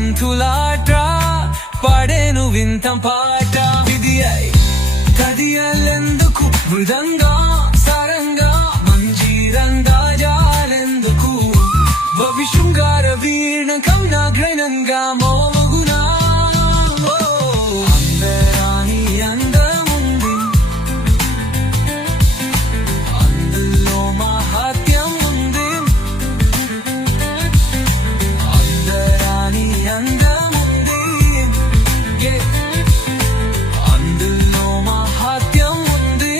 బంతులాట పాడేను వింత పాట ఇది కదియలెందుకు మృదంగా సారంగా మంజీరంగా జాలెందుకు భవిశృంగార వీణ కమ్నా గ్రైనంగా మోగునా అందరాని అందముంది అందులో మహాత్యం ఉంది అందరాని అందముంది అందులో మహాత్యం ఉంది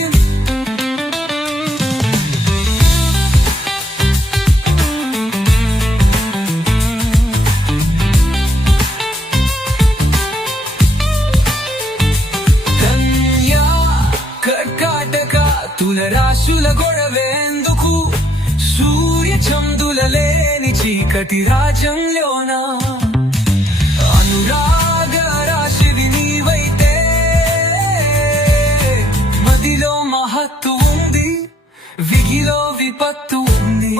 కన్యా కర్కాటక తులరాశుల గొడవేందుకు సూర్య చందుల లేని చీకటి రాజ్యంలోన అనురాగ రాశివి నీవైతే మదిలో మహత్తు ఉంది విగిలో విపత్తు ఉంది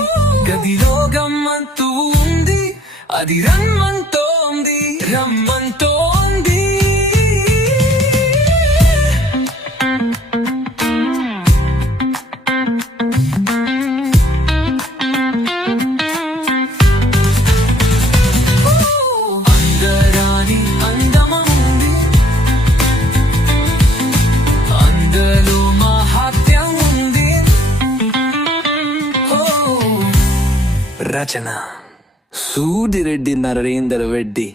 గదిలో గమ్మంతు ఉంది అది రమ్మంటోంది రమ్మంటోంది అందరాని అందముంది అందరూ మహాత్యం ఉంది రచన సూదిరెడ్డి నరేందర్ రెడ్డి.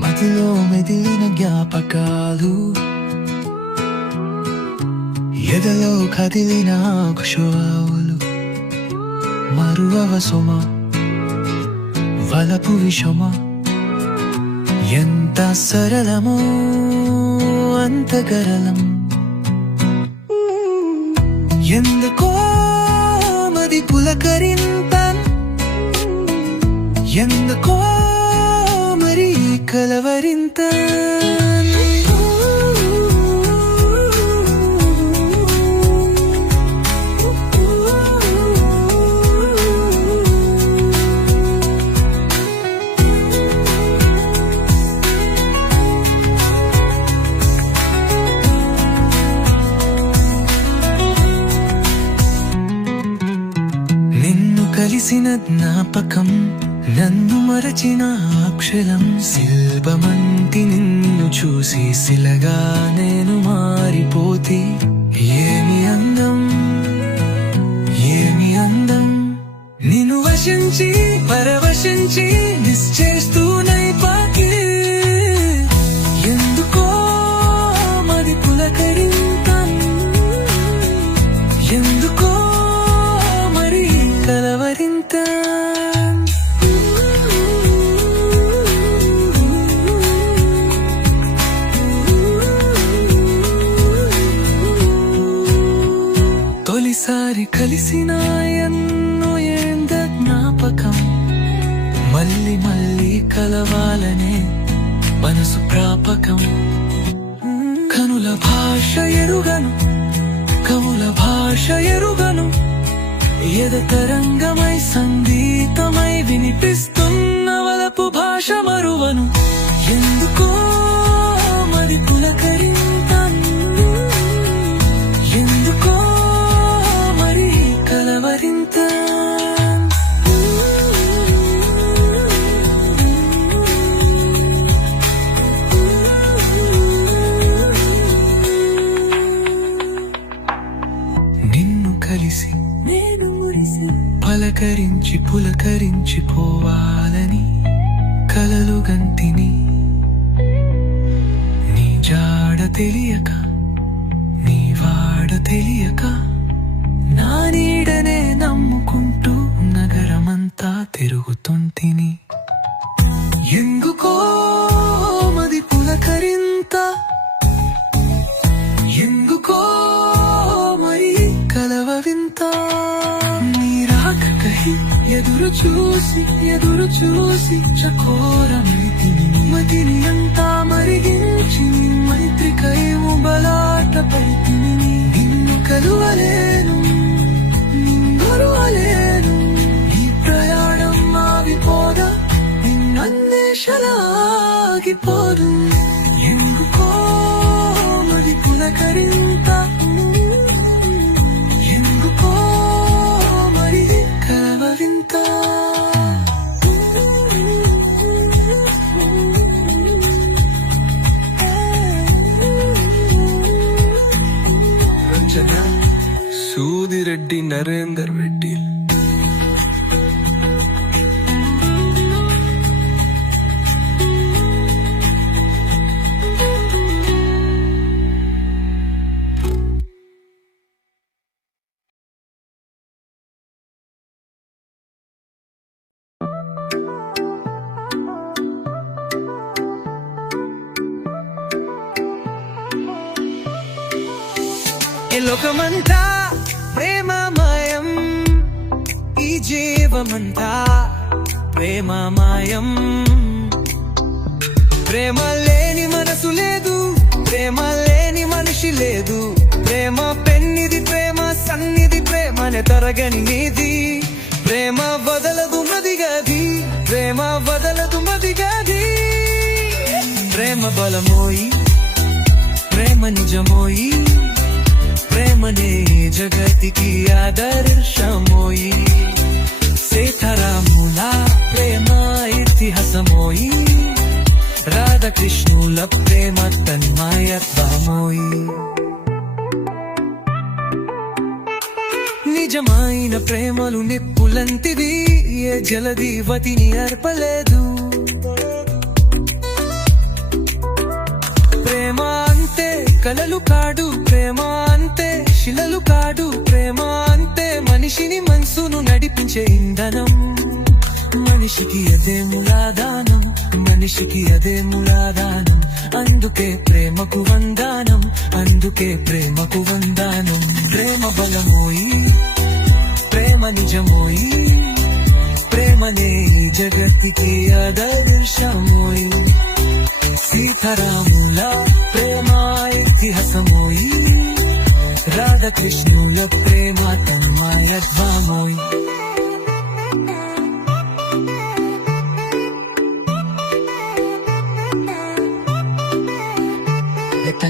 మదిలో మెదిలిన జ్ఞాపకాలు ఎదలో కదిలిన కుశవావులు మరువవ సొమ వలపు విషమ ఎంత సరళమో అంత గరళం ఎందుకో మది పులకరింత ఎందుకో మరి కలవరింత కలిసిన జ్ఞాపకం నన్ను మరచిన అక్షరం శిల్పమంటి నిన్ను చూసి శిలగా నేను మారిపోతే ఏమి అందం ఏమి అందం నిన్ను వశించి పరవశించి నిశ్చేస్తూనైపాకి ఎందుకో మది పులకరింత ఎందుకో కలవరింత తొలిసారి కలిసిన ఎన్నో ఏంద జ్ఞాపకం మళ్ళీ మళ్ళీ కలవాలనే మనసు ప్రాపకం కనుల భాష ఎరుగను కవుల భాష ఎరుగను ఎద తరంగమై సంగీతమై వినిపిస్తున్న వలపు భాష మరువను ఎందుకో మది పులకరింత ఎందుకో మరి కలవరింత నిన్ను కలిసి నేను పలకరించి పులకరించి పోవాలని కలలు గంటిని నీ జాడ తెలియక నీ వాడ తెలియక నా నీడనే నమ్ముకుంటూ నగరమంతా తిరుగుతుంటిని ఎందుకో మది పులకరింత ఎందుకో మరి కలవవింత ఎదురు చూసి చకోరమైతిని మదిని అంతా మరిగించి మైత్రికై బలాట పడితిని నిన్ను కలువలేను అయిపోదు ఎందుకో మరి పులకరింత ఎందుకో మరి కలవరింత రచన సూదిరెడ్డి నరేందర్ రెడ్డి. ఈ లోకమంతా ప్రేమమయం, ఈ జీవమంతా ప్రేమమయం. ప్రేమ లేని మనసు లేదు, ప్రేమ లేని మనిషి లేదు. ప్రేమ పెన్నిది, ప్రేమ సన్నిధి, ప్రేమనే తరగని నీది. ప్రేమ వదలదు మదిగది, ప్రేమ వదలదు మదిగది. ప్రేమ బలమోయి, ప్రేమ నిజమోయి, ప్రేమనే జగతికి ఆదర్శమోయి. సీతారాముల ప్రేమ ఇతిహాసమోయి, రాధాకృష్ణుల ప్రేమ తన్మయత్వమోయి. నిజమైన ప్రేమలు నిప్పులంటివి, ఏ జలదీవతిని అర్పలేదు. ప్రేమ అంతే కలలు కాడు, ప్రేమ అంతే శిలలు కాడు. ప్రేమ అంతే మనిషిని మనసును నడిపించే ఇంధనం. మనిషికి అదే మూలాధానం, మనిషికి అదే మూలాధానం. అందుకే ప్రేమకు వందనం, అందుకే ప్రేమకు వందనం. ప్రేమ బలమోయి, ప్రేమ నిజమోయి, ప్రేమనే జగతికి ఆదర్శమోయి. సీతారాముల ప్రేమ ఇతిహాసమోయి, రాధాకృష్ణుల ప్రేమ తన్మయత్వమోయి.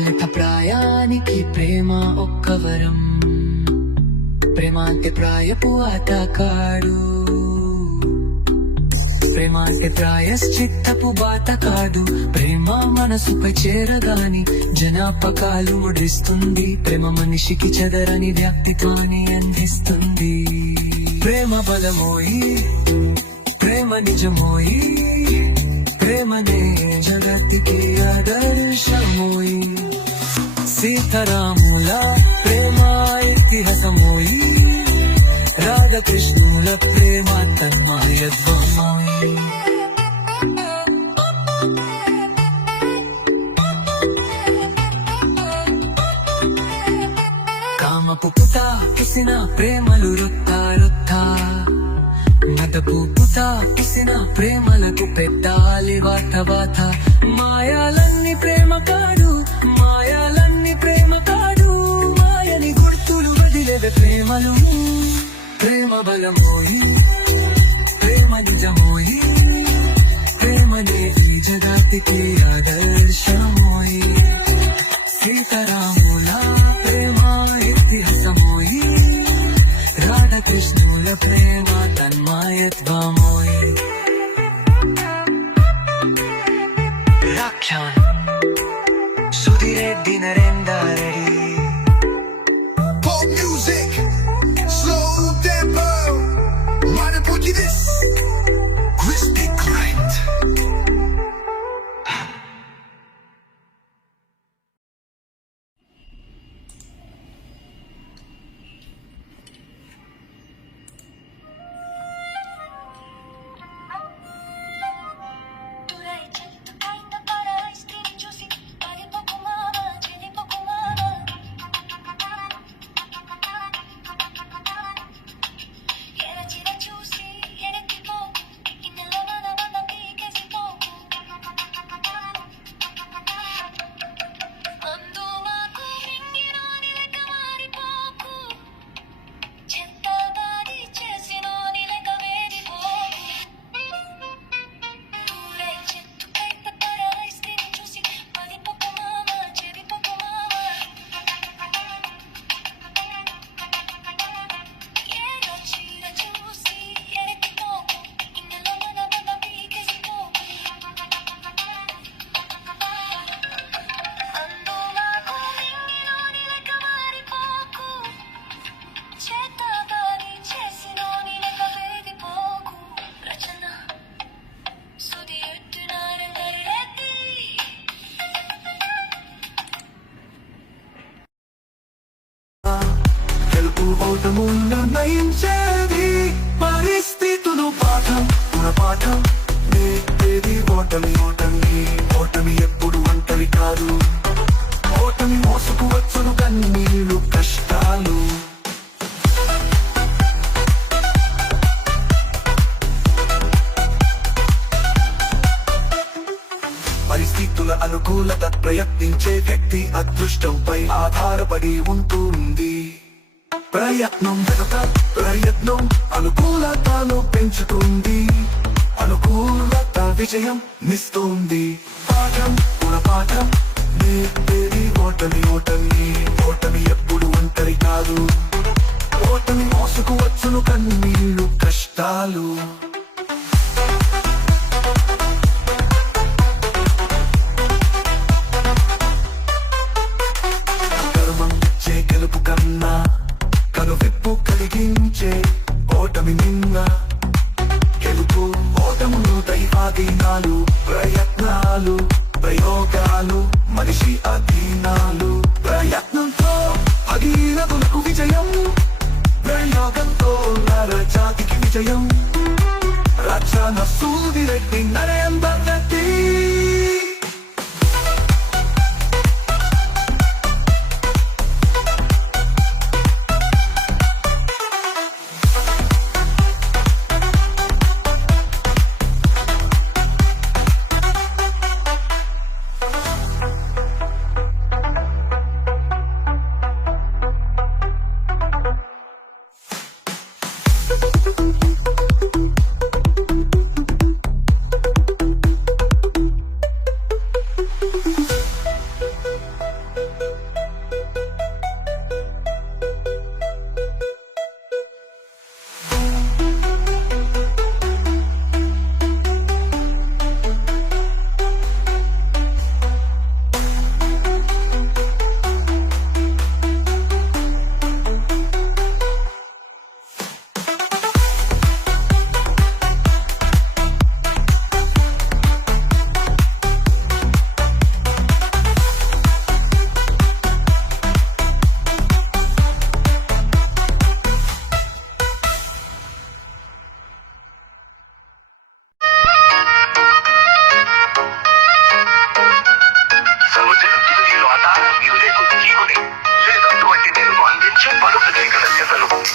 లెక్క ప్రాయానికి ప్రేమ ఒక్క వరం. ప్రేమ అంటే ప్రాయపు ఆటకాడు, ప్రేమ అంటే ప్రాయశ్చిత్తపు బాట కాదు. ప్రేమ మనసుపై చేరగాని జనాపకాలు ముడిస్తుంది. ప్రేమ మనిషికి చెదరని వ్యక్తిత్వాన్ని అందిస్తుంది. ప్రేమ బలమోయి, ప్రేమ నిజమోయి, ప్రేమనే జగతికి ఆదర్శమోయి. సీతారాముల ప్రేమ ఇతిహాసమోయి, రాధాకృష్ణుల ప్రేమ తన్మయత్వమోయి. కామపు పుట పుసిన ప్రేమలు రుత్తా రుత్తా, మదపు పుట పుసిన ప్రేమలకు పెట్టాలి వాత వాత. మాయాలన్నీ ప్రేమ కాడు, మాయాలన్నీ ప్రేమ కాడు. మాయని గుర్తులు వదిలేవే ప్రేమలు. ప్రేమ బలమోయి, ప్రేమ నిజమోయి, ప్రేమనే ఈ జగతికి ఆదర్శమోయి. సీతారాముల ప్రేమ ఇతిహాసమోయి, రాధాకృష్ణుల ప్రేమ తన్మయత్వమోయి. రాక్షాన్ Sudhi Reddy Narender Reddy. Pop music, slow tempo. Wanna put you this crispy grind. ఓటము నిర్ణయించేది పరిస్థితులు పాఠం గుణపాఠం నేర్పేది ఓటమి ఓటమి ఓటమి ఎప్పుడు ఒంటరి కాదు ఓటమి మోసుకు వచ్చును కన్నీళ్ళు కష్టాలు పరిస్థితుల అనుకూలత ప్రయత్నించే వ్యక్తి అదృష్టంపై ఆధారపడి ఉంటుంది ప్రయత్నం వెనుక ప్రయత్నం అనుకూలతను పెంచుతుంది అనుకూలత విజయం నిస్తుంది పాఠం గుణపాఠం నేర్పేది ఓటమి ఓటమి ఓటమి ఎప్పుడు ఒంటరి కాదు ఓటమి మోసుకు వచ్చును కన్నీళ్ళు కష్టాలు గెలుపు కన్నా కనువిప్పు కలిగించే ఓటమి నిన్న గెలుపు ఓటములు దైవాధీనాలు ప్రయత్నాలు ప్రయోగాలు మనిషి అధీనాలు ప్రయత్నంతో భగీరథులకు విజయం ప్రయోగంతో నరజాతికి విజయం రచన సూదిరెడ్డి నరేందర్ రెడ్డి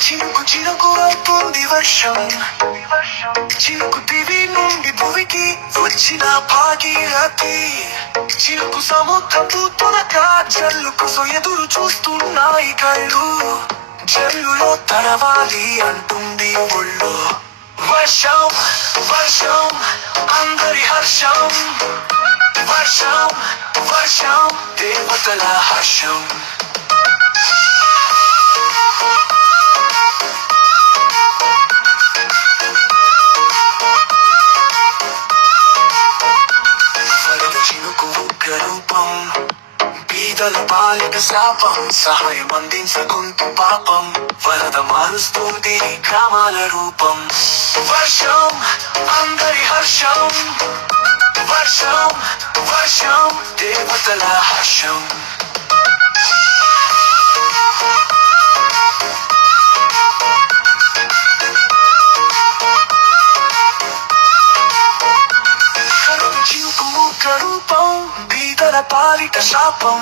చినుకు చినుకు అవుతుంది వర్షం చినుకు దివి నుండి భూమికి వచ్చిన భాగీరథి చినుకు సముద్రపు తొలక జల్లు కోసం ఎదురు చూస్తున్నాయి కళ్ళు జల్లులో తడవాలి అంటుంది ఒళ్ళు వర్షం వర్షం అందరి హర్షం వర్షం వర్షం దేవతల హర్షం చినుకు ఉగ్రరూపం బీదల పాలిట శాపం సహాయం అందించకుంటూ పాపం వరద మారుస్తుంది గ్రామాల రూపం వర్షం అందరి హర్షం వర్షం వర్షం దేవతల హర్షం రూపం బీదల పాలిట శాపం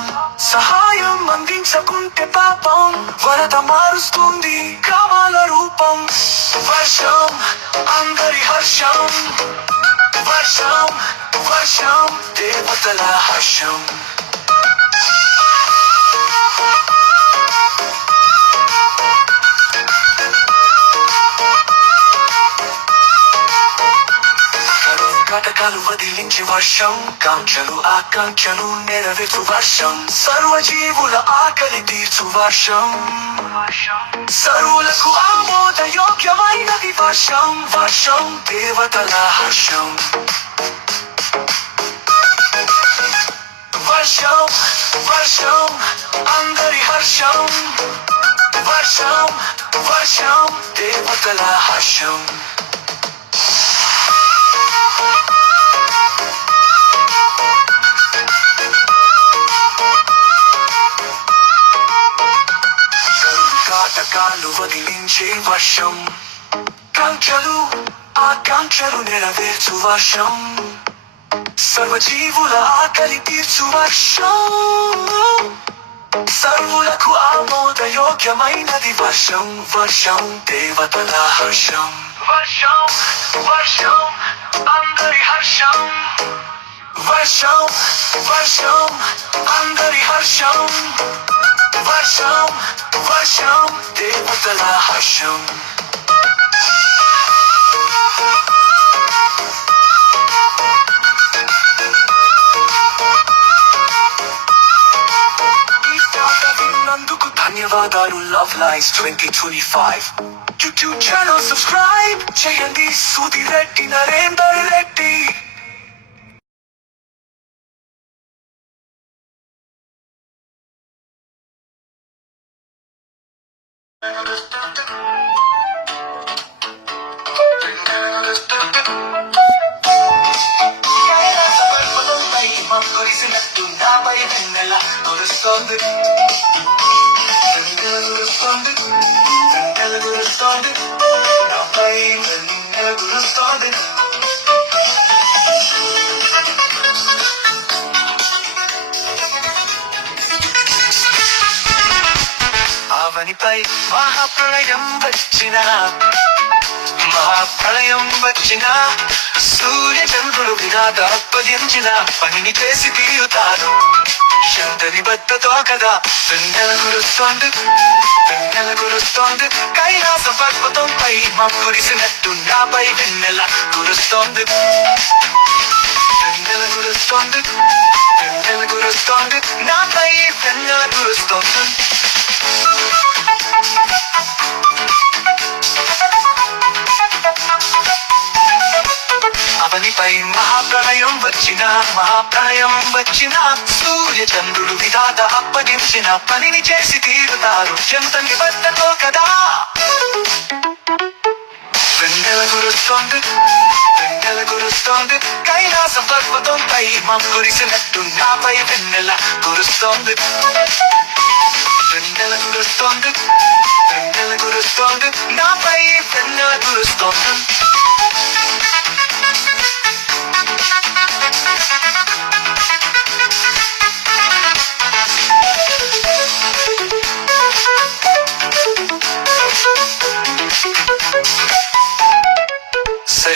సహాయం అందించకుంటే పాపం వరద మారుస్తుంది గ్రామాల రూపం వర్షం అందరి హర్షం వర్షం వర్షం దేవతల హర్షం కటకాలు వదిలించి వర్షం కాంక్షలు ఆకాంక్షలు నెరవేర్చు వర్షం సర్వజీవుల ఆకలి తీర్చు వర్షం సర్వులకు ఆమోదయోగ్యమైనది వర్షం వర్షం దేవతల హర్షం వర్షం వర్షం అందరి హర్షం వర్షం వర్షం దేవతల హర్షం నమ్మకాలు వదిలించే వర్షం కాంక్షలు ఆకాంక్షలు నెరవేర్చు వర్షం సర్వజీవుల ఆకలి తీర్చు వర్షం సర్వులకు ఆమోదయోగ్యమైనది వర్షం వర్షం దేవతల హర్షం వర్షం వర్షం అందరి హర్షం వర్షం వర్షం అందరి హర్షం వర్షం వర్షం దేవతల హర్షం విన్నందుకు ధన్యవాదాలు love lines 2025 YouTube channel subscribe చేయండి సుధిరెడ్డి నరేందర్ రెడ్డి కురిసినట్టు నాపై వెన్నెల కురుస్తోంది కురుస్తోంది కురుస్తోంది నాపై వెన్నెల కురుస్తోంది అవనిపై మహాప్రళయం వచ్చిన సూర్య చంద్రుడు వినాద అప్పదించిన పనిని చేసి తీరుతారు శంతని బద్దతో కదా వెన్నెల కురుస్తోంది కైలాస పర్వతంపై మా కురిసినట్టు నాపై వెన్నెల కురుస్తోంది వెన్నెల కురుస్తోంది నాపై వెన్నెల కురుస్తోంది అవనిపై మహాప్రళయం వచ్చిన సూర్య చంద్రుడు విధాత అప్పగించిన పనిని చేసి తీరుతారు చెంతని బద్దతో కదా వెన్నెల కురుస్తోంది కైలాస పర్వతంపై మా కురిసినట్టు నాపై వెన్నెల కురుస్తోంది వెన్నెల కురుస్తోంది నాపై వెన్నెల కురుస్తోంది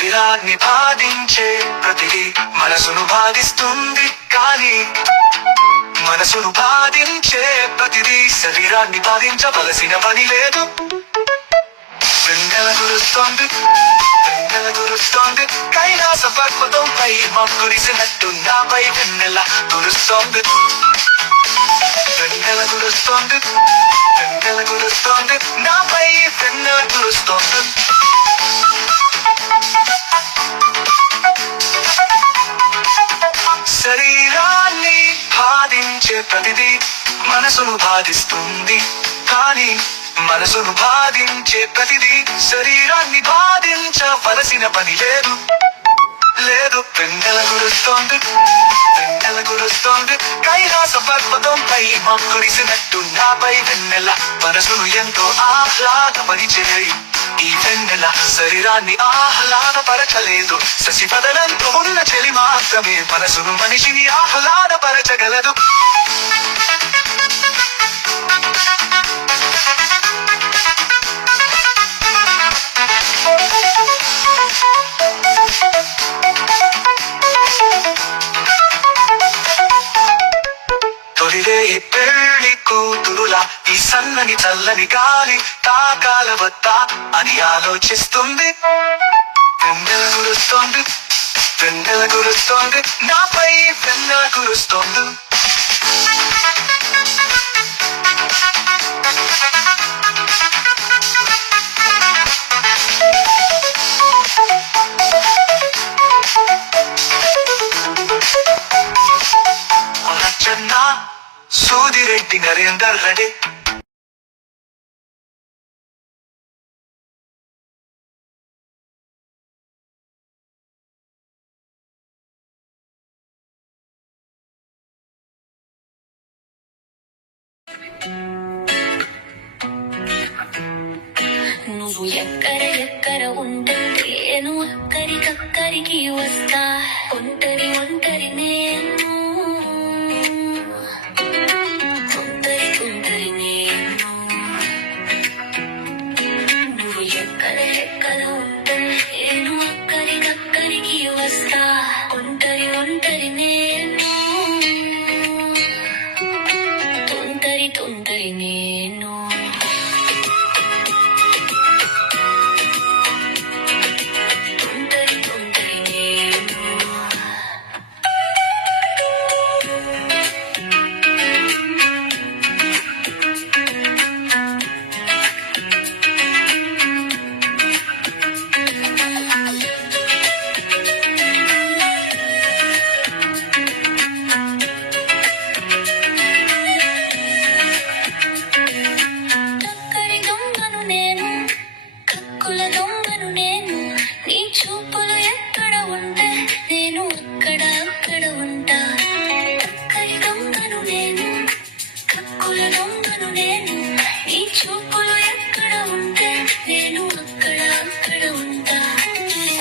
శరీరాన్ని బాధించే ప్రతిదీ మనసును బాధిస్తుంది కానీ మనసును బాధించే ప్రతిదీ శరీరాన్ని బాధించవలసిన పని లేదు వెన్నెల కురుస్తోంది కైలాస పర్వతంపై మా కురిసినట్టు నాపై వెన్నెల కురుస్తోంది వెన్నెల కురుస్తోంది నాపై వెన్నెల కురుస్తోంది శరీరాన్ని బాధించే ప్రతిదీ మనసును బాధిస్తుంది కానీ మనసును బాధించే ప్రతిదీ శరీరాన్ని బాధించవలసిన పని లేదు వెన్నెల కురుస్తోంది కైలాస పర్వతంపై మా కురిసినట్టు నాపై వెన్నెల మనసును ఎంతో ఆహ్లాదపరిచేయు ఈ వెన్నెల శరీరాన్ని ఆహ్లాదపరచలేదు శశిపదనంతో ఉన్న చెలి మాత్రమే మనసును మనిషిని ఆహ్లాదపరచగలదు తొలిరే ఈ పెళ్లి కూతురులా ఈ సన్నని చల్లని గాలి తాకాల వద్దా అని ఆలోచిస్తుంది వెన్నెల కురుస్తోంది నాపై వెన్నెల కురుస్తోంది సుధిరెడ్డి నరేందర్ రెడ్డి నువ్వు ఎక్కడ ఎక్కడ ఉంటే నేను అక్కడికక్కడికి వస్తా ఒంటరి ఒంటరి నేను ఒంటరి ఒంటరి నేను నువ్వు ఎక్కడ ఎక్కడ ఉంటే నేను అక్కడికక్కడికి వస్తా ఒంటరి ఒంటరి నేను తొంటరి తొంటరి నేను తొంటరి తొంటరి నేను కక్కరి దొంగను నేను కక్కుల దొంగను నేను నీ చూపులు ఎక్కడ ఉంటే నేను అక్కడ ఉంటా కక్కరి దొంగను నేను కక్కుల దొంగను నేను నీ చూపులు ఎక్కడ ఉంటే నేను అక్కడ ఉంటా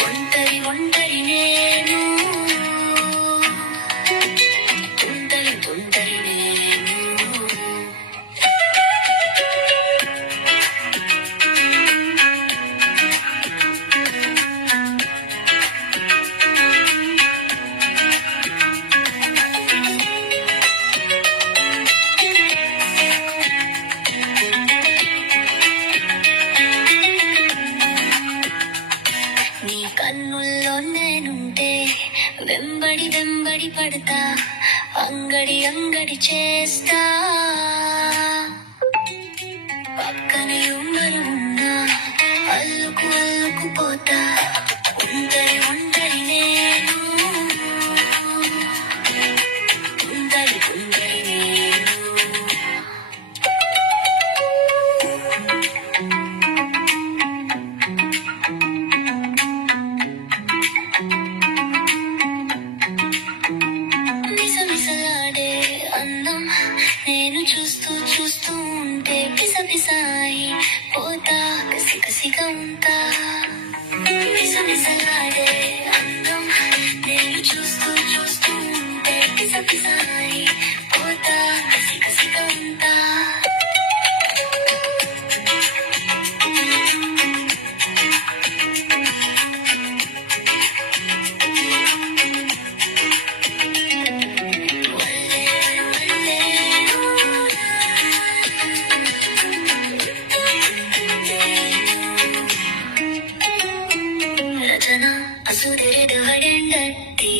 ఒంటరి ఒంటరి నేను తొంటరి తొంటరి నేను నీ కన్నుల్లో నేనుంటే వెంబడి వెంబడి పడతా అంగడి అంగడి చేస్తా పక్కన ఎవరు ఉన్నా అల్లుకు అల్లుకు పోతా ఒంటరి ఒంటరి నేను ఒంటరి ఒంటరి నేను మిసమిసలాడే అందం నేను చూస్తూ చూస్తూ ఉంటే పిసపిసాయి పోతా కసి కసిగా ఉంటా మిసమిసలాడే అందం నేను చూస్తూ చూస్తూ ఉంటే పిసపిసాయి పోతా కసి కసిగా ఉంటా రచన అసుదెరెడు హడెండట్టి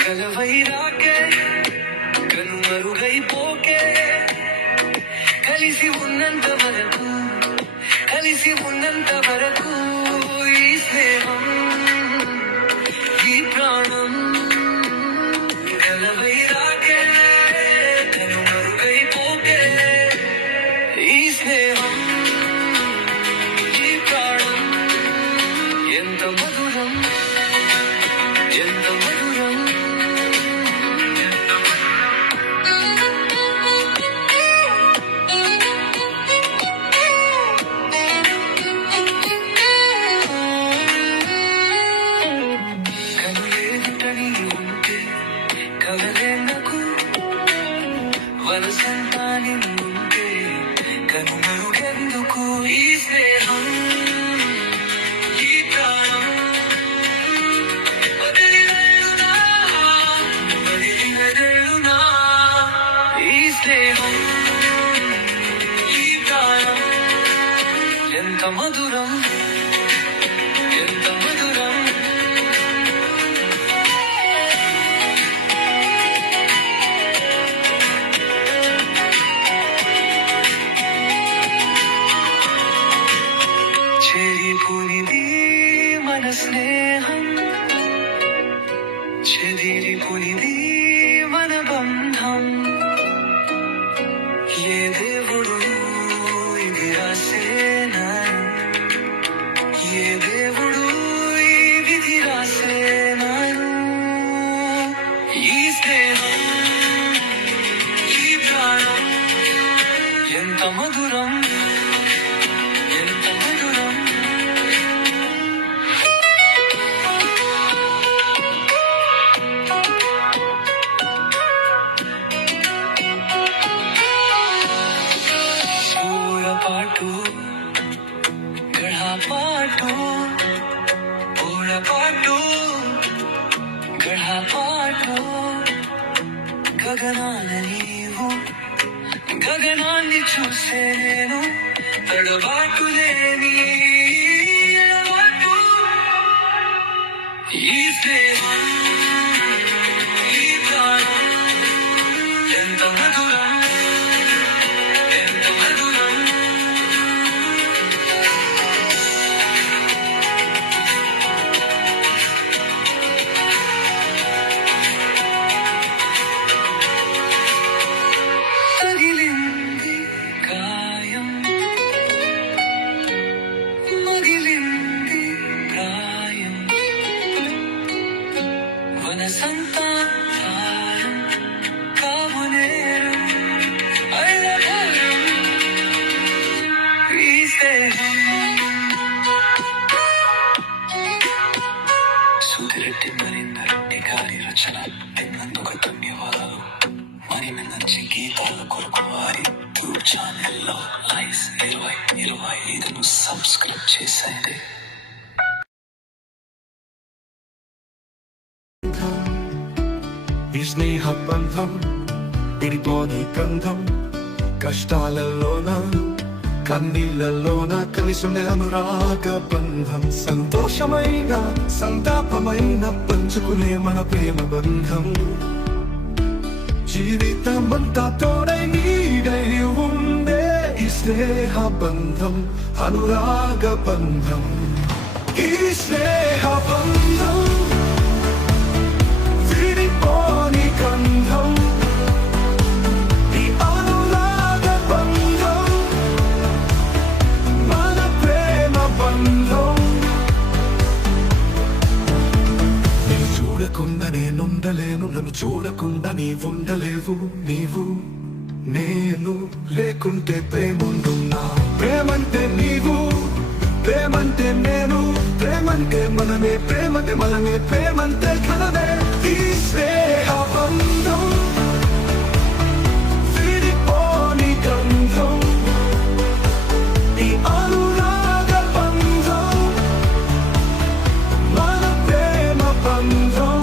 కలవైరాకే కనుమరుగైపోకే కలిసి ఉన్నంత వరకు ఈ స్నేహం ఈ ప్రాణం కలవైరాకే కనుమరుగైపోకే ఈ స్నేహం ఈ ప్రాణం ఎంత మధురం ఎంత మధురం కనులేదుటని ఉంటే కలలేందుకు వలసంతాని ఉంటే కనుమరుగెందుకు ఈ స్నేహం ఈ ప్రాణం వదిలి వెళ్ళునా ఈ స్నేహం ఈ ప్రాణం ఎంత మధురం ఎంత మధురం చెరిపునిది మన స్నేహం చెదిరిపునిది మన బంధం ఏ దేవుడు ఇది రాసేనా ఏ దేవుడు ఈ విధి గగనాల నీవు గగనాన్ని చూసే నేను తడబాటు లేని ఎడబాటు. ఈ స్నేహం ఈ ప్రాణం ఎంత మధురం ఎంత మధురం. తగిలింది గాయం మగిలింది ప్రాయం వనసంతారం కావునేరం అల్లభరం ఈ స్నేహం. సూదిరెడ్డి నరేందరెడ్డి గారి రచన విన్నందుకు ధన్యవాదాలు. మరిన్ని మంచి గీతాల కొరకు వారి యూట్యూబ్ ఛానల్లో ఐస్ 2025ను సబ్స్క్రైబ్ చేసేయండి. ఈ స్నేహ బంధం విడిపోని గంధం కష్టాలలోన కన్నీళ్ళలోన కలిసుండే అనురాగ బంధం సంతోషమైన సంతాపమైన పంచుకునే మన ప్రేమ బంధం జీవితమంతా తోడై నీడై ఉండే ఈ స్నేహ బంధం అనురాగ బంధం. ఈ స్నేహ బంధం విడిపోని గంధం ఈ అనురాగ బంధం మన ప్రేమ బంధం. నేను చూడకుండా నేనుండలేను నన్ను చూడకుండా నీవుండలేవు నీవు నేను లేకుంటే ప్రేముండున్నా. ప్రేమంటే నీవు ప్రేమంటే నేను ప్రేమంటే మనమే ప్రేమంటే మనమే ప్రేమంటే కలదే. ఈ స్నేహ బంధం విడిపోని గంధం ఈ అనురాగ బంధం మన ప్రేమ బంధం.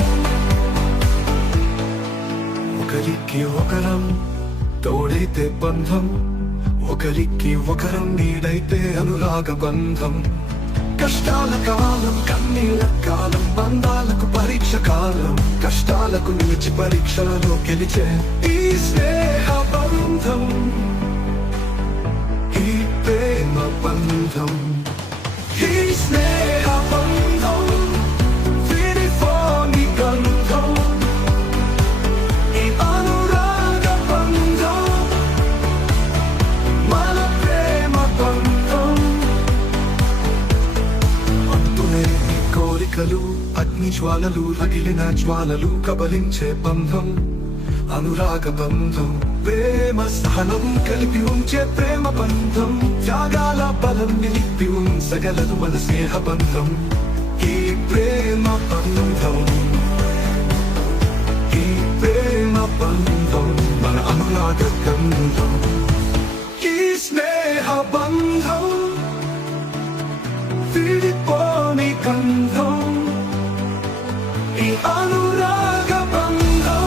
ఒకరికి ఒకరం తోడైతే బంధం ఒకరికి ఒకరం నీడైతే అనురాగ బంధం. కష్టాల కాలం కన్నీళ్ళ కాలం బంధాలకు పరీక్ష కాలం కష్టాలకు నిలిచి పరీక్షలలో గెలిచే ఈ స్నేహ బంధం ఈ ప్రేమ బంధం. ఈ స్నేహ బంధం విడిపోని గంధం ఈ అనురాగ బంధం మన ప్రేమ బంధం. అంతునే కోరికలు అగ్ని జ్వాలలు రగిలిన జ్వాలలు కబలించే బంధం అనురాగ బంధం. ప్రేమ సహనం కలిపి ఉంచే ప్రేమ బంధం త్యాగాల బలం నిలిపి ఉంచగలదు మన స్నేహ బంధం. ఈ ప్రేమ బంధం ఈ ప్రేమ బంధం మన అనురాగ గంధం. ఈ స్నేహ బంధం విడిపోని గంధం ఈ అనురాగ బంధం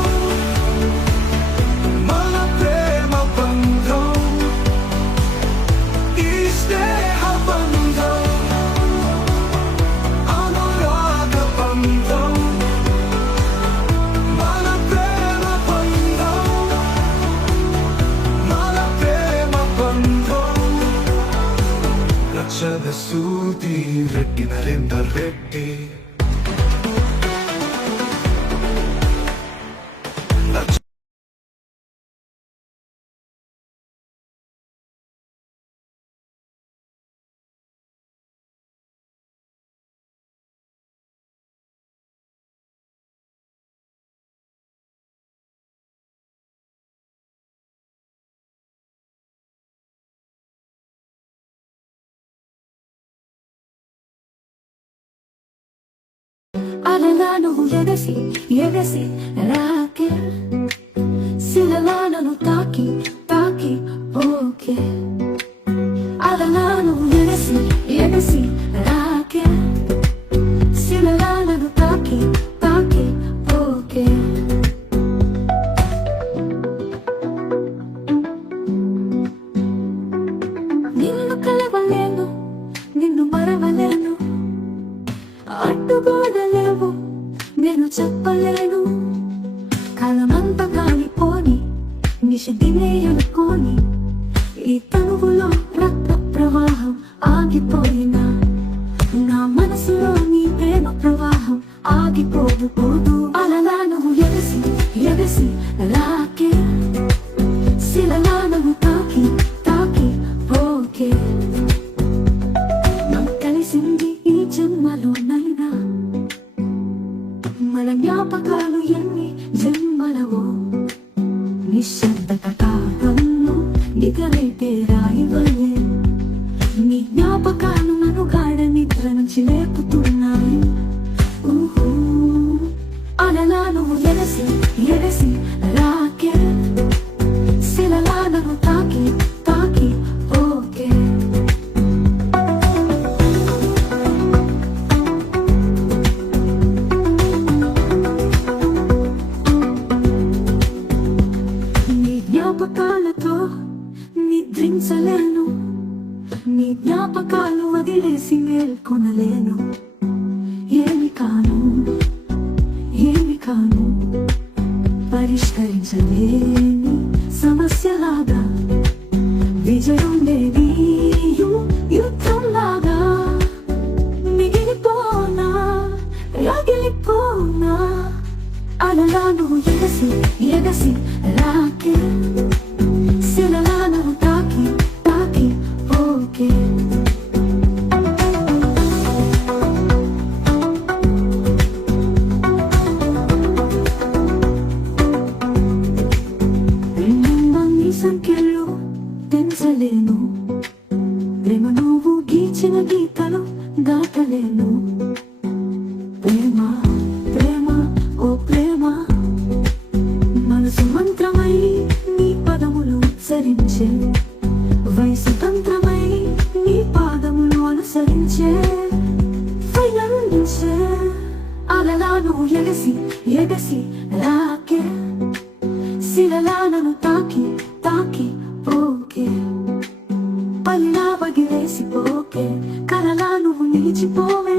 మన ప్రేమ బంధం. ఈ స్నేహ బంధం అనురాగ బంధం మన ప్రేమ బంధం మన ప్రేమ బంధం. రక్షణ సూది Reddy Narender Reddy Adelano egresi, egresi, rake Sinalano taki, taki, oke Adelano egresi, egresi, rake Sinalano taki, taki, oke అడ్డుగోడలేవు నేను చెప్పలేను కాలమంతా కాలిపోని నిషిదినే అనుకోని ఈ తనువులో రక్త ప్రవాహం ఆగిపోయినా నా మనసులో నీ ప్రేమ ప్రవాహం ఆగిపోదు పోదు అలలా నువ్వు ఎగసి ఎగసి రాకే శిలలా నువ్వు తాకి తాకి పోకే మనం కలిసింది ఈ జన్మలోనైనా మన జ్ఞాపకాలు ఎన్ని జన్మలవో నిశ్శబ్దత కాలంలో నిగలేటే రాయివలే నీ జ్ఞాపకాలు నన్ను గాఢ నిద్ర నుంచి లేపుతున్నాయి ఊహూ. అలలా నువ్వు ఎగసి ఎగసి రాకే శిలలా నన్ను తాకి తాకి ఓకే నీ జ్ఞాపకాలతో నిద్రించలేను నీ జ్ఞాపకాలు వదిలేసి మేల్కొనలేను ఏమి కాను పరిష్కరించలేని సమస్యలాగా విజయం లేని యుద్ధంలాగా మిగిలిపోనా రగిలిపోనా అలలా నువ్వు ఎగసి ఎగసి రాకే శిలలా నువ్వు తాకి తాకి ఓకే ప్రేమని సంఖ్యలో తెంచలేను ప్రేమ నువ్వు గీచిన గీతలు దాటలేను ప్రేమ ప్రేమ ఓ ప్రేమ మనసు మంత్రమై నీ పదములు ఉచ్చరించే వయసు తంత్రమై నీ పాదములు అనుసరించే ఫైనలించే అలలా నువ్వు ఎగసి ఎగసి రాకే శిలలా నన్ను తాకి తాకి పోకే పల్లా వగిలేసి పోకే కలలా నువ్వు నిలిచిపోవే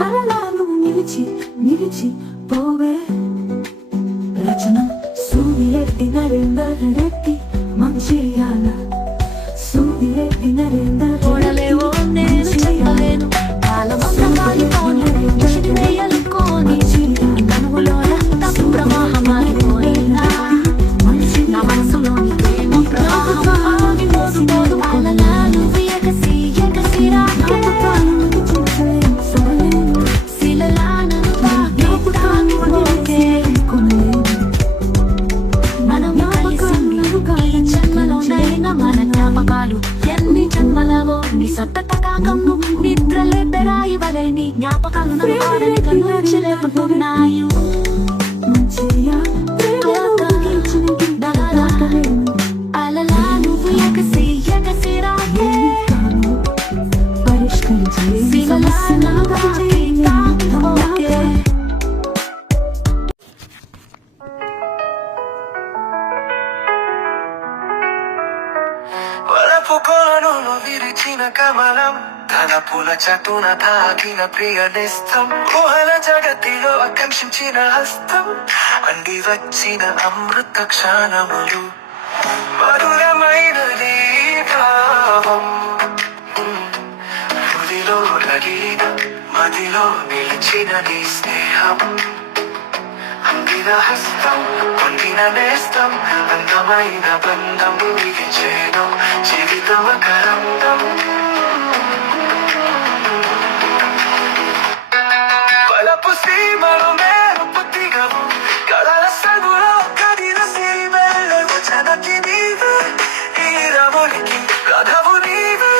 కలలా నువ్వు నిలిచి పోవే రచన సూర్యరెడ్డి నరేందర్ రెడ్డి మంచిర్యాల సూర్యరెడ్డి నరేందర్ చూడలేవో నేను చేయలేను కాలమంతా కాలిపోని వేయలుకోని కనువులో రక్త ప్రవాహం ఆగిపోయినా నా మనసులోని ప్రేమ ప్రవాహం ఆగిపోదు పోదు అలలా నువ్వు ఎగసి ఎగసి రాకే శిలలా నన్ను తాకి తాకి పోకే మనం కలిసింది ఈ జన్మలోనైనా మన జ్ఞాపకాలు ఎన్ని జన్మలవో నీ సొంత కాకము నిద్రలే బెరాయివలే నీ జ్ఞాపకాలు నన్ను ఆడని కన్నుంచి లేపుతున్నాయి అలలా నువ్వు ఎగసి ఎగసి రాకే శిలలా నన్ను తాకి తాకి పోకే వలపు కొలను విరిచిన కమలం తన పూల చటున తాకిన ప్రియ నేస్తం ఊహల జగతిలో ఆకాంక్షించిన హస్తం అండి వచ్చిన అమృత క్షణములు మధురమైనది భావం హృదిలో రగిలిన మదిలో నిలిచిన నీ స్నేహం అందిన హస్తం పొందిన నేస్తం అందమైన బంధం మిగిచేను జీవితం కరందం వలపు సీమలు మేరుపు దిగవు కళల సగులో కదిన సిరివెల్లెవు జనకి నీవే ఈ రమునికి రథవు నీవే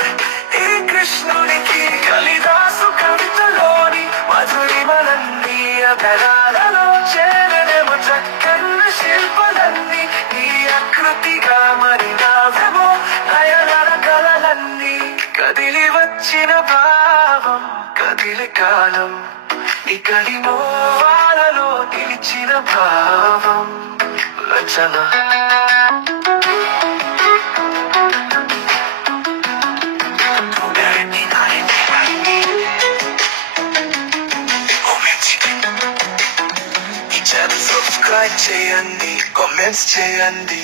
ఈ కృష్ణునికి కలిదాసు కవితలోని మధురిమలన్నీ అధరాలలో చేరనేమో చక్కన్న శిల్పలన్నీ నీ ఆకృతిగా మరినావేమో నయనల కలలన్నీ కదిలి వచ్చిన భావం కదిలి కాలం ఇక్కడి మోవాలలో నిలిచిన భావం రచన సబ్స్క్రైబ్ చేయండి, కామెంట్స్ చేయండి.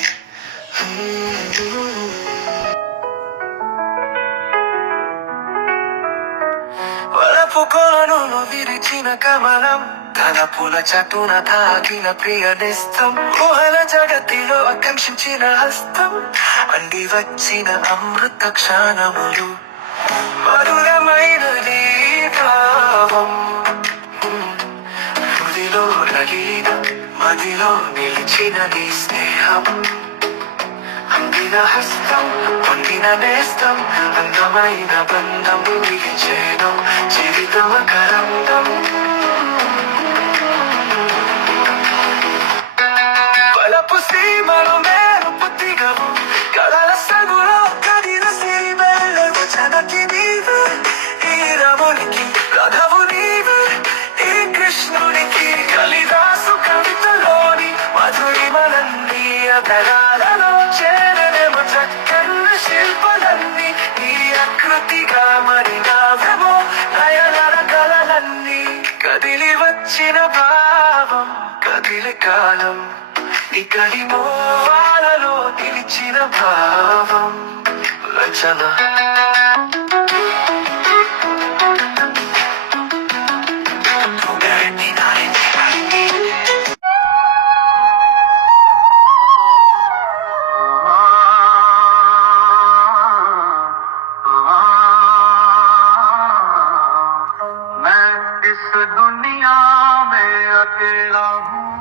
వలపు కోణంలో విరిచిన కమలం, తన పూల చటున తాకిన ప్రియ నేస్తం, ఊహల జగతిలో ఆకాంక్షించిన హస్తం, అండి వచ్చిన అమృత క్షణములు, మధురమైనది భావం. హృదిలో రగిలిన మదిలో నిలిచినది స్నేహం, అందిన హస్తం పొందిన నేస్తం, అందమైన బంధం మిగిల్చేను జీవితం కరందం. వలపు సీమలు మేలుపు దిగవు, కలల సగులో కదిన సిరిబెల్లెవు, జనకి నీవే ఈ రమునికి రథవు నీవే ఈ కృష్ణునికి, కాళిదాసు కవితలోని మధురిమలన్నీ అతరాలలో చేరనేమో చక్కన్న శిల్పలన్నీ, ఈ ఆకృతిగా మరినావేమో నయనల కలలన్నీ, కదిలి వచ్చిన భావం కదిలి కాలం, ఇక్కడి మోవాలలో నిలిచిన భావం రచన. मैं इस दुनिया में अकेला हूँ,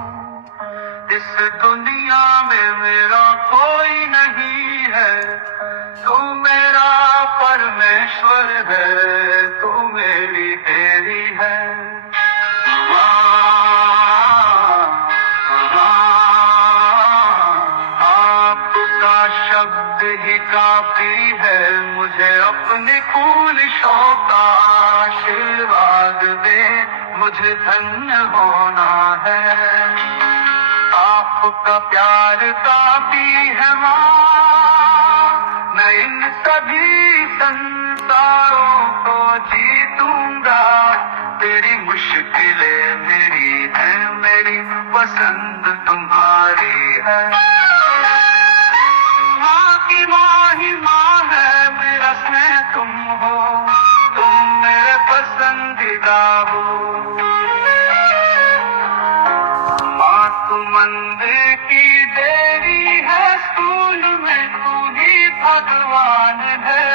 इस दुनिया में मेरा कोई नहीं है, तू मेरा परमेश्वर है, तू मेरी तेरी है. आपका शब्द ही काफी है, मुझे अपने फूलों का आशीर्वाद दे, मुझे धन्य होना है. आपका प्यार काफी है माँ, मैं इन सभी संसारों को जीतूंगा. तेरी मुश्किलें मेरी है, मेरी पसंद तुम्हारी है. माँ की माँ ही माँ है, मेरा स्नेह तुम हो, तुम मेरे पसंदीदा हो. माँ तू मंदिर की देवी है, स्कूल में तू ही भगवान है.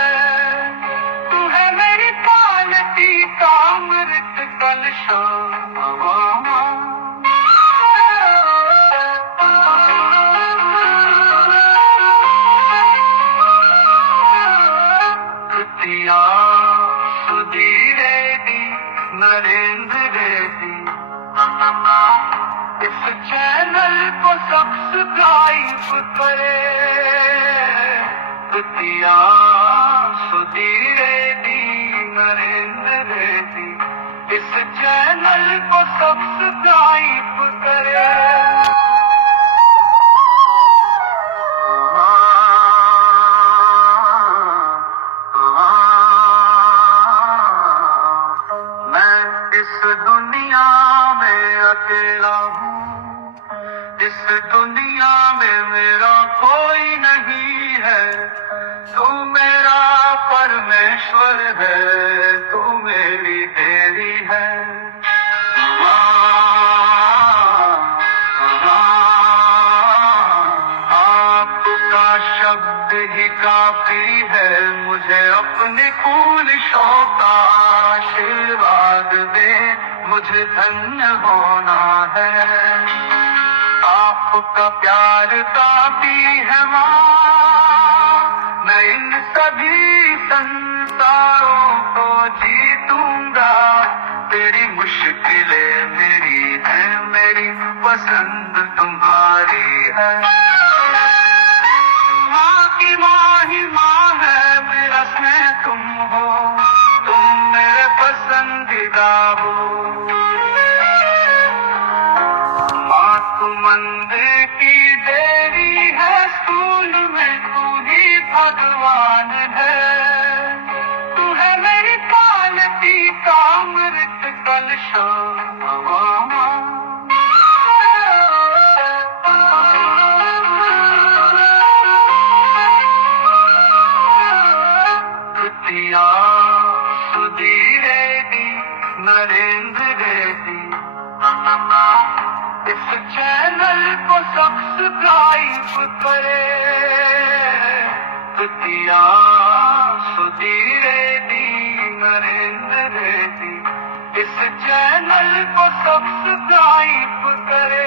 तू है मेरी पालती का अमृत कलशा. कृतिया सुधीर रेड्डी, नरेंद्र रेड्डी, इस चैनल को सब्सक्राइब करे. कृतिया सुधीर रेड्डी, नरेंद्र रेड्डी, इस चैनल को सब्सक्राइब करे. मैं इस दुनिया में अकेला हूँ, इस दुनिया में मेरा कोई नहीं है, तू मेरा परमेश्वर है, तू मेरी तेरी है. आपका शब्द ही काफी है, मुझे अपने फूलों का आशीर्वाद दे, मुझे धन्य होना है. आपका प्यार काफी है माँ, मैं इन सभी संसारों को जीतूंगा. तेरी मुश्किलें मेरी है, मेरी पसंद तुम्हारी है. माँ की माँ ही माँ है, मेरा स्नेह तुम हो, तुम मेरे पसंदीदा हो. माँ तू मंदिर की देवी है, स्कूल में तू ही भगवान है. तू है मेरी पालती का अमृत कलशा. इस चैनल को सब्सक्राइब करे दुतिया सुधीरे दी नरेंद्र रेड्डी इस चैनल को सब्सक्राइब करे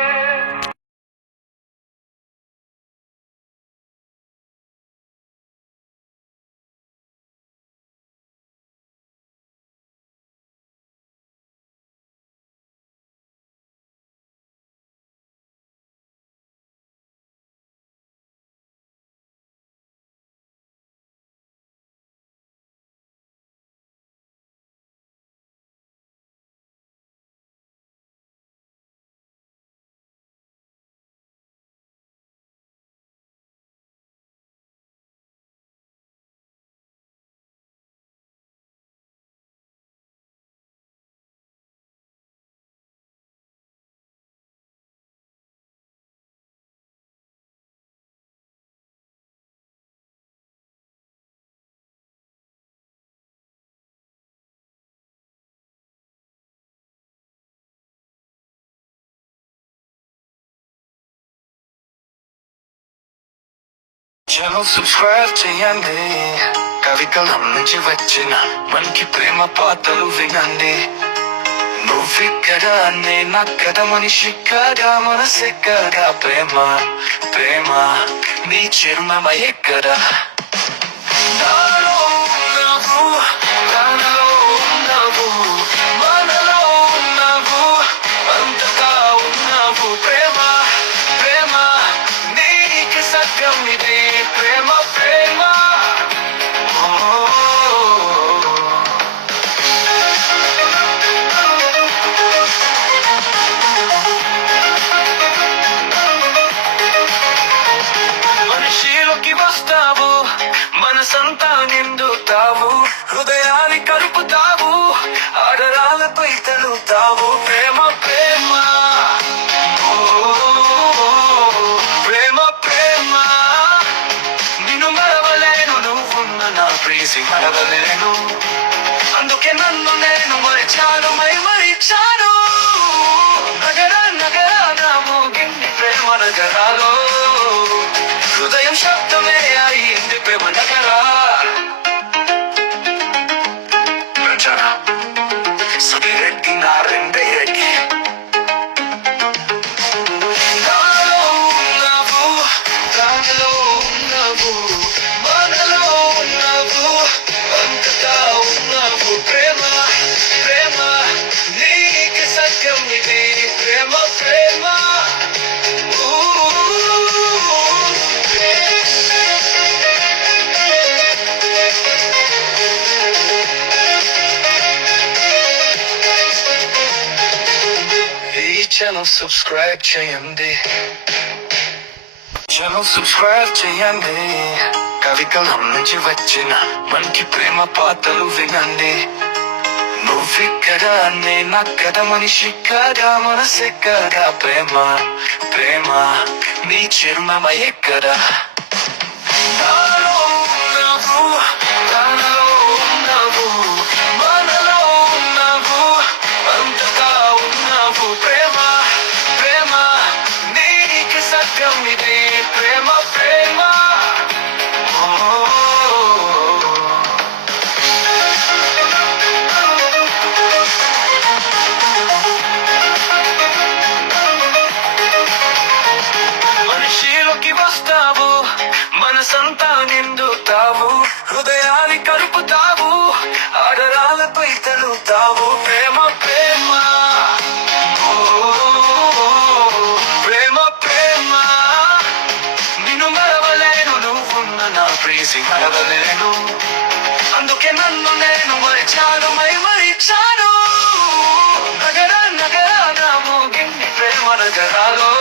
Channel subscribe చేయండి కవికలం నుంచి వచ్చిన మనకి ప్రేమ పాటలు వినండి నువ్విక్కడా నేనక్కడ మనిషి కదా మనసెక్కడా ప్రేమ ప్రేమ నీ చిరునామ ఎక్కడా నాలో ఉన్నావు, నాలో ఉన్నావు, మనలో ఉన్నావు, అంతగా ఉన్నావు ప్రేమ ప్రేమ నీకు సత్యం ఇది ప్రేమ ప్రేమ మనిషిలోకి వస్తావు మనసంతా నిండుతావు హృదయాన్ని కలుపుతావు ఆడరాలపై తలుతావు ప్రేమ ప్రేమ ఓ, ప్రేమ ప్రేమ నిన్ను మరవలేను నువ్వున్న నా ప్రీతి మరవలేను అందుకే నన్ను నేను మరిచాను మరిచాను నగర నగరాన మోగింది ప్రేమ నగరాలో హృదయం శబ్దమే అయింది ప్రేమ నగరా ప్రచార సుడిరెడ్డి నారెండే రెడ్డి నాలో ఉన్నావు, నాలో ఉన్నావు, మనలో ఉన్నావు, అంతటా ఉన్నావు ప్రేమ ప్రేమ నీకు సత్యం ఇది ప్రేమ ప్రేమ ఛానల్ సబ్స్క్రైబ్ చేయండి ఛానల్ సబ్స్క్రైబ్ చేయండి కవికలం నుంచి వచ్చిన మనకి ప్రేమ పాటలు వినండి నువ్విక్కడా నేనక్కడ మనిషి కదా మనసెక్కడా ప్రేమ ప్రేమ నీ చిరునామ ఎక్కడా నాలో ఉన్నావు, నాలో ఉన్నావు, మనలో ఉన్నావు, అంతగా ఉన్నావు ప్రేమ ప్రేమ నీకు సత్యం ఇది ప్రేమ ప్రేమ మనిషిలోకి వస్తావు మనసంతా నిండుతావు హృదయాన్ని కలుపుతావు ఆడరాలపై తలుతావు ప్రేమ ప్రేమ ఓ, ప్రేమ ప్రేమ నిన్ను మరవలేను నువ్వున్న నా ప్రీతి మరవలేను అందుకే నన్ను నేను మరిచాను మరిచాను నగర నగరాన మోగింది ప్రేమ నగరాలో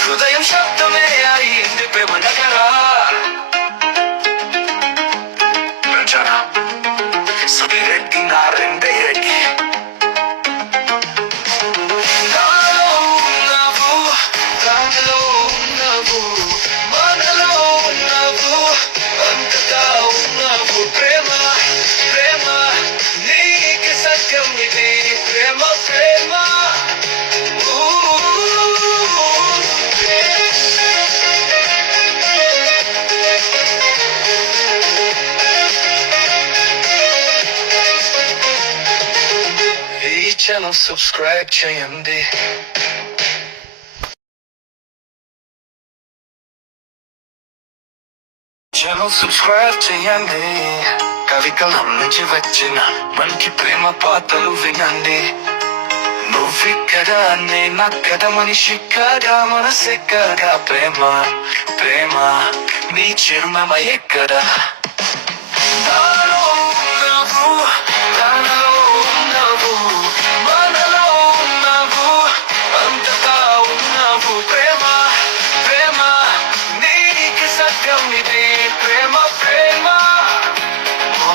హృదయం శబ్దమే అయింది ప్రేమ నగరా ప్రచార సుడిరెడ్డి నారెండే రెడ్డి నాలో ఉన్నావు, నాలో ఉన్నావు, మనలో ఉన్నావు, అంతటా ఉన్నావు ప్రేమ ప్రేమ నీకు సత్యం ఇది ప్రేమ ప్రేమ ఛానల్ సబ్స్క్రైబ్ చేయండి. ఛానల్ సబ్స్క్రైబ్ చేయండి. కవికలం నుంచి వచ్చిన మంచి ప్రేమ పాటలు వినండి. నువ్విక్కడా నేనక్కడ మనిషి కదా మనసే కదా ప్రేమ ప్రేమ నీ చిరునామా ఎక్కడ నాలో ఉన్నావు, నాలో ఉన్నావు, మనలో ఉన్నావు, అంతటా ఉన్నావు ప్రేమ ప్రేమ నీకు సత్యం ఇది ప్రేమ ప్రేమ ఓ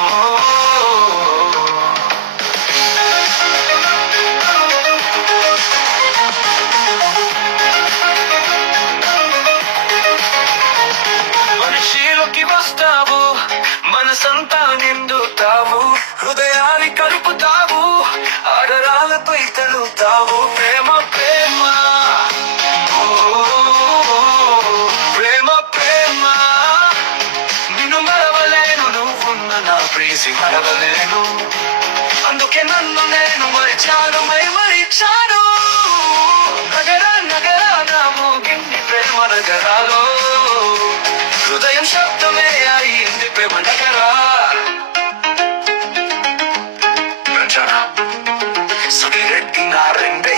మనిషిలోకి వస్తావు, మనసంతా నిండుతావు, హృదయాన్ని కలుపుతావు, ఆడరాలపై తలుతావు ప్రేమ ప్రేమ ఓ, ప్రేమ ప్రేమ నిన్ను మరవలేను, నువ్వున్న నా ప్రేసి మరవలేను, అందుకే నన్ను నేను మరిచాను మరిచాను నగరాన మోగింది ప్రేమ నగరాలో, హృదయం శబ్దమే అయింది ప్రేమ నగరా సుడిరెడ్డి నా రెండే